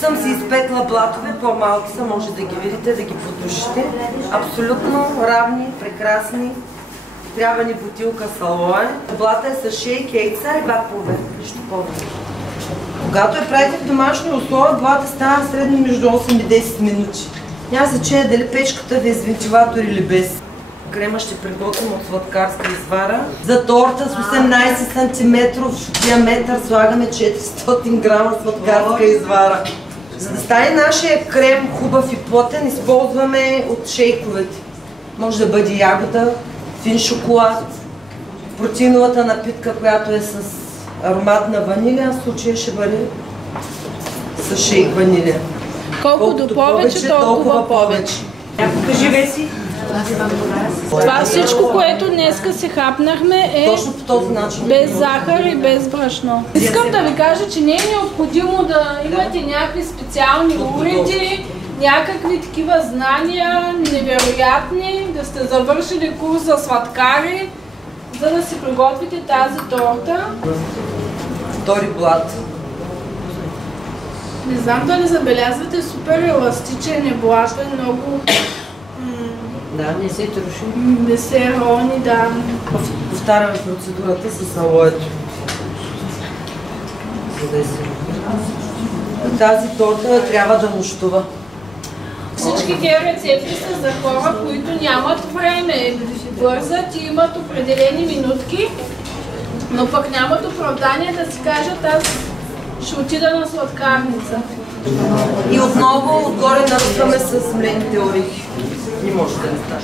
съм си изпекла блатове, по-малки са, може да ги видите, да ги потушите. Абсолютно равни, прекрасни. Трябва ни бутилка с алоe. Блата е с шейк, яйца и бак проверка, нищо повече. Когато я правите в домашни условия, блата става средно между 8 и 10 минути. Няма значение дали печката ви е с вентилатор или без. Крема ще приготвим от сладкарска извара. За торта с 18 см диаметър слагаме 400 грама сладкарска извара. За да стане нашия крем хубав и плътен, използваме от шейковете. Може да бъде ягода, фин шоколад, протеиновата напитка, която е с аромат на ванилия, в случая ще бъде с шейк ванилия. Колкото повече, толкова повече. Покажи, Веси. Това всичко, което днеска се хапнахме е точно по този начин. Без захар и без брашно. Искам да ви кажа, че не е необходимо да имате някакви специални уреди, някакви такива знания, невероятни, да сте завършили курс за сладкари, за да си приготвите тази торта. Втори блат. Не знам дали забелязвате, супер еластичен е блата, много... Да, не се троши. Не се рони, да. Повтаряме процедурата с алоето. Тази торта трябва да нощува. Всички тези рецепти са за хора, които нямат време, бързат и имат определени минутки, но пък нямат оправдание да си кажат, аз ще отида на сладкарница. И отново отгоре наръсваме с млените орехи. И може да не стане.